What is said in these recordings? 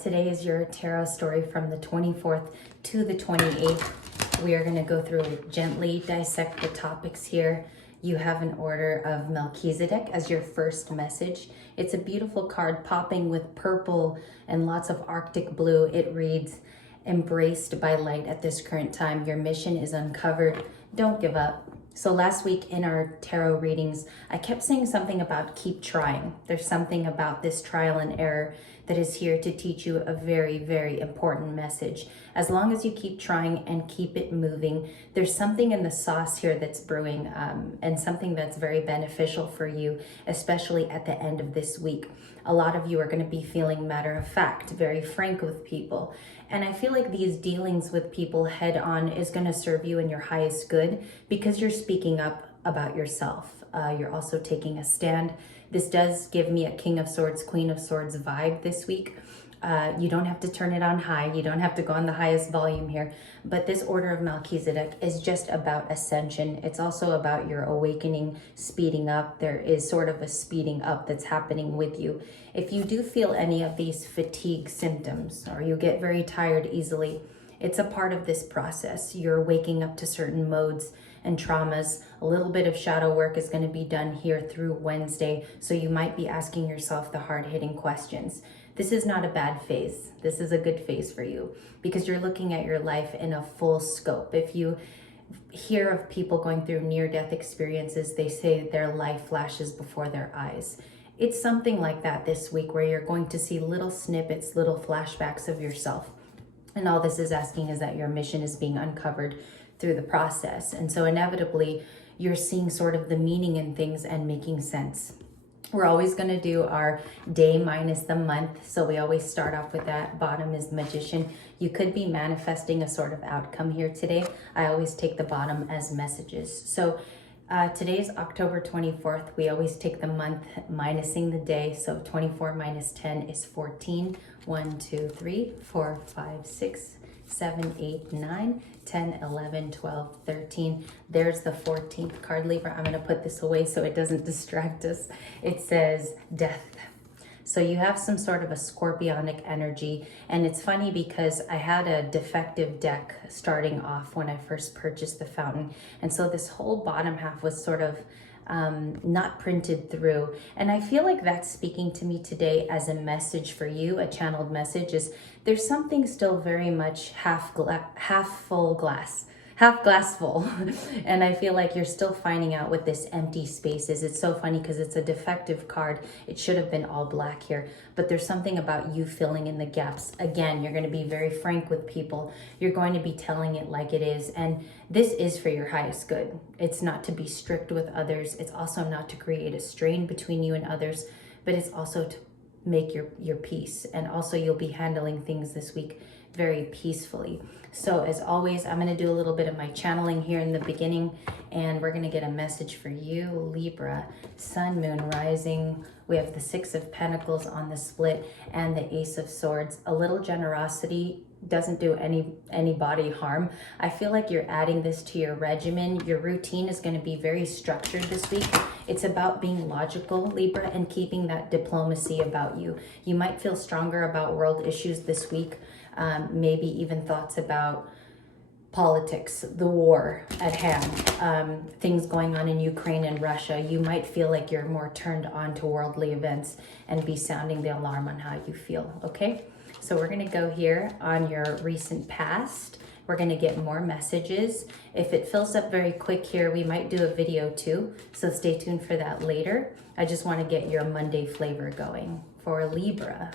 Today is your tarot story from the 24th to the 28th. We are going to go through and gently dissect the topics here. You have an order of Melchizedek as your first message. It's a beautiful card popping with purple and lots of Arctic blue. It reads, "Embraced by light at this current time. Your mission is uncovered. Don't give up." So last week in our tarot readings, I kept saying something about keep trying. There's something about this trial and error that is here to teach you a very, very important message. As long as you keep trying and keep it moving, there's something in the sauce here that's brewing and something that's very beneficial for you, especially at the end of this week. A lot of you are going to be feeling matter of fact, very frank with people. And I feel like these dealings with people head on is going to serve you in your highest good because you're speaking up about yourself. You're also taking a stand. This does give me a King of Swords, Queen of Swords vibe this week. You don't have to turn it on high. You don't have to go on the highest volume here. But this order of Melchizedek is just about ascension. It's also about your awakening, speeding up. There is sort of a speeding up that's happening with you. If you do feel any of these fatigue symptoms or you get very tired easily, it's a part of this process. You're waking up to certain modes and traumas. A little bit of shadow work is going to be done here through Wednesday. So you might be asking yourself the hard-hitting questions. This is not a bad phase. This is a good phase for you because you're looking at your life in a full scope. If you hear of people going through near-death experiences, they say their life flashes before their eyes. It's something like that this week where you're going to see little snippets, little flashbacks of yourself. And all this is asking is that your mission is being uncovered through the process. And so inevitably, you're seeing sort of the meaning in things and making sense. We're always going to do our day minus the month. So we always start off with that. Bottom is Magician. You could be manifesting a sort of outcome here today. I always take the bottom as messages. So today's October 24th. We always take the month minusing the day. So 24 minus 10 is 14. 1, 2, 3, 4, 5, 6, 7, 8, 9, 10, 11, 12, 13. There's the 14th card, Libra. I'm going to put this away so it doesn't distract us. It says death. So you have some sort of a scorpionic energy. And it's funny because I had a defective deck starting off when I first purchased the fountain. And so this whole bottom half was sort of not printed through. And I feel like that's speaking to me today as a message for you, a channeled message is there's something still very much half glass full. And I feel like you're still finding out what this empty space is. It's so funny because it's a defective card. It should have been all black here, but there's something about you filling in the gaps. Again, you're going to be very frank with people. You're going to be telling it like it is. And this is for your highest good. It's not to be strict with others. It's also not to create a strain between you and others, but it's also to make your peace. And also you'll be handling things this week very peacefully. So as always, I'm going to do a little bit of my channeling here in the beginning, and we're going to get a message for you, Libra, Sun, Moon, Rising. We have the 6 of Pentacles on the split and the Ace of Swords. A little generosity doesn't do anybody harm. I feel like you're adding this to your regimen. Your routine is going to be very structured this week. It's about being logical, Libra, and keeping that diplomacy about you. You might feel stronger about world issues this week. Maybe even thoughts about politics, the war at hand, things going on in Ukraine and Russia. You might feel like you're more turned on to worldly events and be sounding the alarm on how you feel, okay? So we're going to go here on your recent past. We're going to get more messages. If it fills up very quick here, we might do a video too. So stay tuned for that later. I just want to get your Monday flavor going for Libra.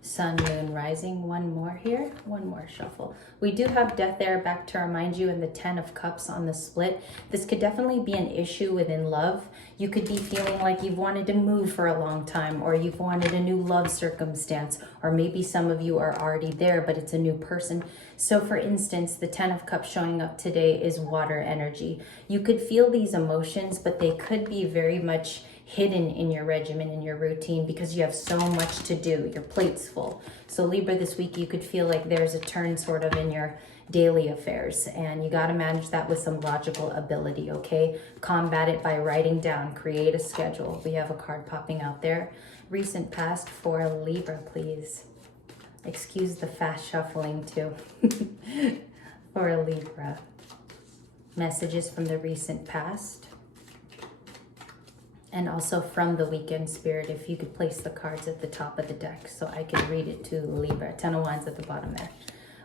Sun, Moon, Rising. One more here. One more shuffle. We do have death there back to remind you in the 10 of Cups on the split. This could definitely be an issue within love. You could be feeling like you've wanted to move for a long time, or you've wanted a new love circumstance, or maybe some of you are already there, but it's a new person. So for instance, the 10 of Cups showing up today is water energy. You could feel these emotions, but they could be very much hidden in your regimen, in your routine, because you have so much to do. Your plate's full. So Libra, this week you could feel like there's a turn sort of in your daily affairs, and you got to manage that with some logical ability, okay? Combat it by writing down, create a schedule. We have a card popping out there. Recent past for Libra, please. Excuse the fast shuffling too. For a Libra. Messages from the recent past. And also from the weekend spirit, if you could place the cards at the top of the deck so I can read it to Libra. 10 of Wands at the bottom there.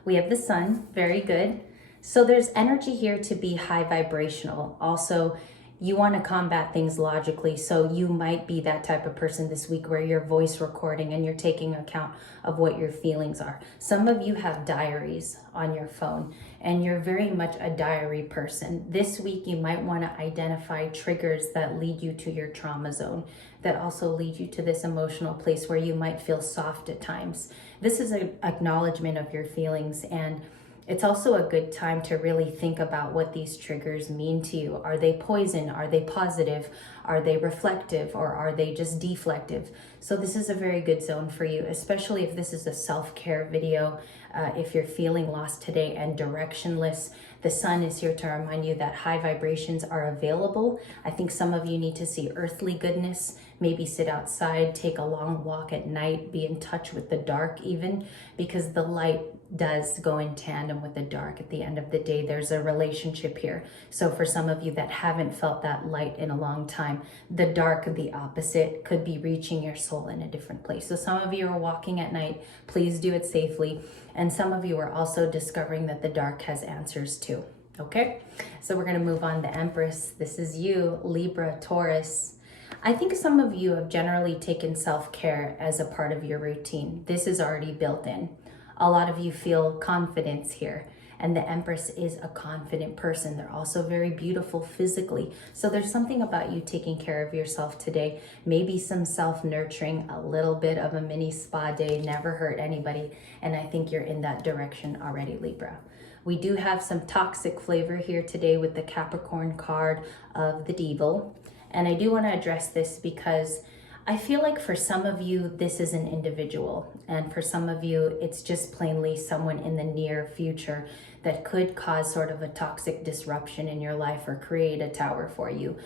We have the Sun, very good. So there's energy here to be high vibrational. Also, you want to combat things logically. So you might be that type of person this week where you're voice recording and you're taking account of what your feelings are. Some of you have diaries on your phone and you're very much a diary person. This week, you might want to identify triggers that lead you to your trauma zone, that also lead you to this emotional place where you might feel soft at times. This is an acknowledgement of your feelings, and it's also a good time to really think about what these triggers mean to you. Are they poison? Are they positive? Are they reflective? Or are they just deflective? So this is a very good zone for you, especially if this is a self-care video. If you're feeling lost today and directionless, the Sun is here to remind you that high vibrations are available. I think some of you need to see earthly goodness, maybe sit outside, take a long walk at night, be in touch with the dark even, because the light does go in tandem with the dark. At the end of the day, there's a relationship here. So for some of you that haven't felt that light in a long time, the dark, the opposite, could be reaching your soul in a different place. So some of you are walking at night, please do it safely. And some of you are also discovering that the dark has answers too. Okay, so we're going to move on to Empress. This is you, Libra, Taurus. I think some of you have generally taken self-care as a part of your routine. This is already built in. A lot of you feel confidence here. And the Empress is a confident person. They're also very beautiful physically. So there's something about you taking care of yourself today. Maybe some self-nurturing, a little bit of a mini spa day, never hurt anybody. And I think you're in that direction already, Libra. We do have some toxic flavor here today with the Capricorn card of the Devil. And I do want to address this because I feel like for some of you, this is an individual. And for some of you, it's just plainly someone in the near future that could cause sort of a toxic disruption in your life or create a tower for you.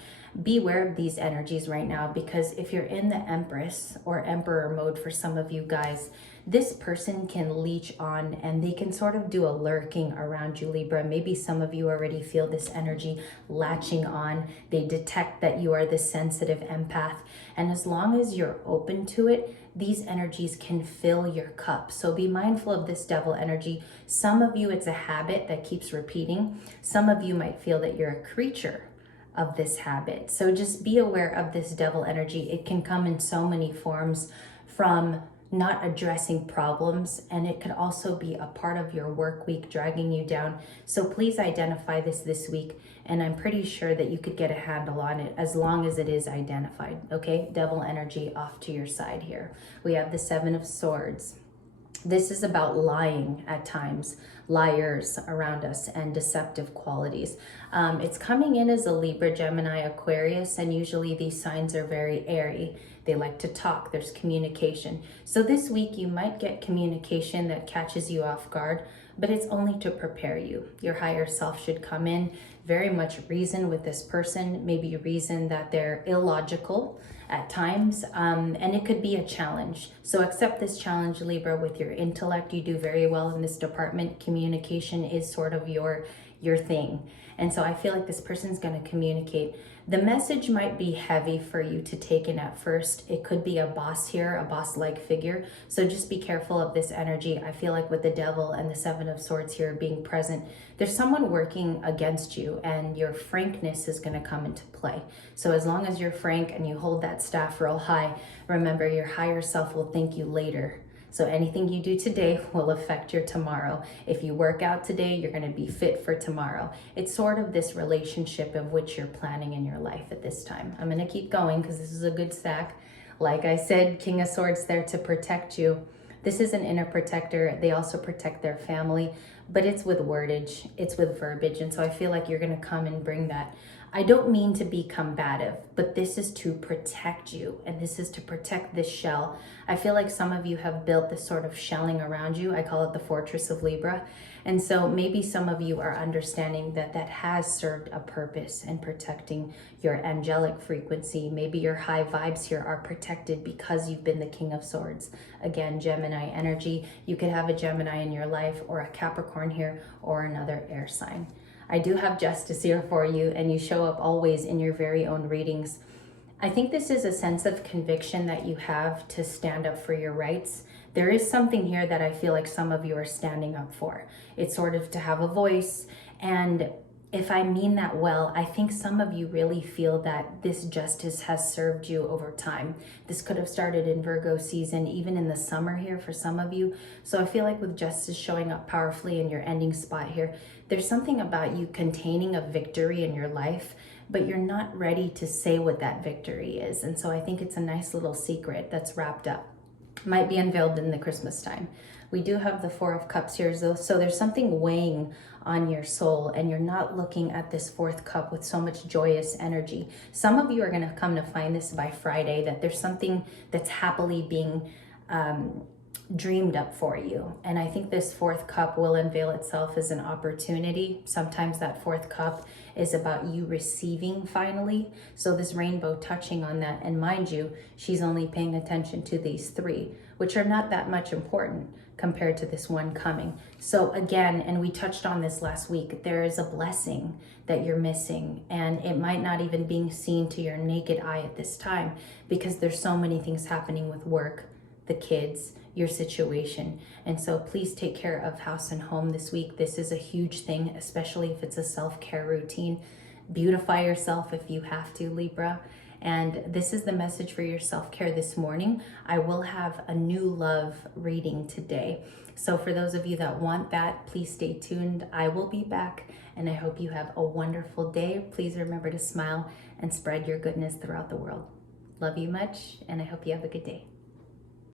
Beware of these energies right now, because if you're in the Empress or Emperor mode for some of you guys, this person can leech on and they can sort of do a lurking around you, Libra. Maybe some of you already feel this energy latching on. They detect that you are the sensitive empath. And as long as you're open to it, these energies can fill your cup. So be mindful of this devil energy. Some of you, it's a habit that keeps repeating. Some of you might feel that you're a creature of this habit. So just be aware of this devil energy. It can come in so many forms, from not addressing problems, and it could also be a part of your work week dragging you down. So please identify this week, and I'm pretty sure that you could get a handle on it as long as it is identified. Okay, devil energy off to your side here. We have the Seven of Swords. This is about lying at times, liars around us, and deceptive qualities. It's coming in as a Libra, Gemini, Aquarius, and usually these signs are very airy. They like to talk, there's communication. So this week you might get communication that catches you off guard, but it's only to prepare you. Your higher self should come in, very much reason with this person, maybe reason that they're illogical at times, and it could be a challenge. So accept this challenge, Libra, with your intellect. You do very well in this department. Communication is sort of your thing. And so I feel like this person's going to communicate. The message might be heavy for you to take in at first. It could be a boss here, a boss-like figure. So just be careful of this energy. I feel like with the devil and the Seven of Swords here being present, there's someone working against you, and your frankness is going to come into play. So as long as you're frank and you hold that staff real high, remember your higher self will thank you later. So anything you do today will affect your tomorrow. If you work out today, you're going to be fit for tomorrow. It's sort of this relationship of which you're planning in your life at this time. I'm going to keep going because this is a good stack. Like I said, King of Swords there to protect you. This is an inner protector. They also protect their family, but it's with wordage, it's with verbiage. And so I feel like you're going to come and bring that. I don't mean to be combative, but this is to protect you, and this is to protect this shell. I feel like some of you have built this sort of shelling around you. I call it the fortress of Libra. And so maybe some of you are understanding that that has served a purpose in protecting your angelic frequency. Maybe your high vibes here are protected because you've been the King of Swords. Again, Gemini energy. You could have a Gemini in your life, or a Capricorn here, or another air sign. I do have justice here for you, and you show up always in your very own readings. I think this is a sense of conviction that you have to stand up for your rights. There is something here that I feel like some of you are standing up for. It's sort of to have a voice, and if I mean that well, I think some of you really feel that this justice has served you over time. This could have started in Virgo season, even in the summer here for some of you. So I feel like with justice showing up powerfully in your ending spot here, there's something about you containing a victory in your life, but you're not ready to say what that victory is. And so I think it's a nice little secret that's wrapped up. Might be unveiled in the Christmas time. We do have the Four of Cups here, so there's something weighing on your soul, and you're not looking at this fourth cup with so much joyous energy. Some of you are going to come to find this by Friday, that there's something that's happily being dreamed up for you. And I think this fourth cup will unveil itself as an opportunity. Sometimes that fourth cup is about you receiving finally. So this rainbow touching on that. And mind you, she's only paying attention to these three, which are not that much important compared to this one coming. So again, and we touched on this last week, there is a blessing that you're missing, and it might not even be seen to your naked eye at this time because there's so many things happening with work, the kids, your situation. And so please take care of house and home this week. This is a huge thing, especially if it's a self-care routine. Beautify yourself if you have to, Libra. And this is the message for your self-care this morning. I will have a new love reading today. So for those of you that want that, please stay tuned. I will be back, and I hope you have a wonderful day. Please remember to smile and spread your goodness throughout the world. Love you much, and I hope you have a good day.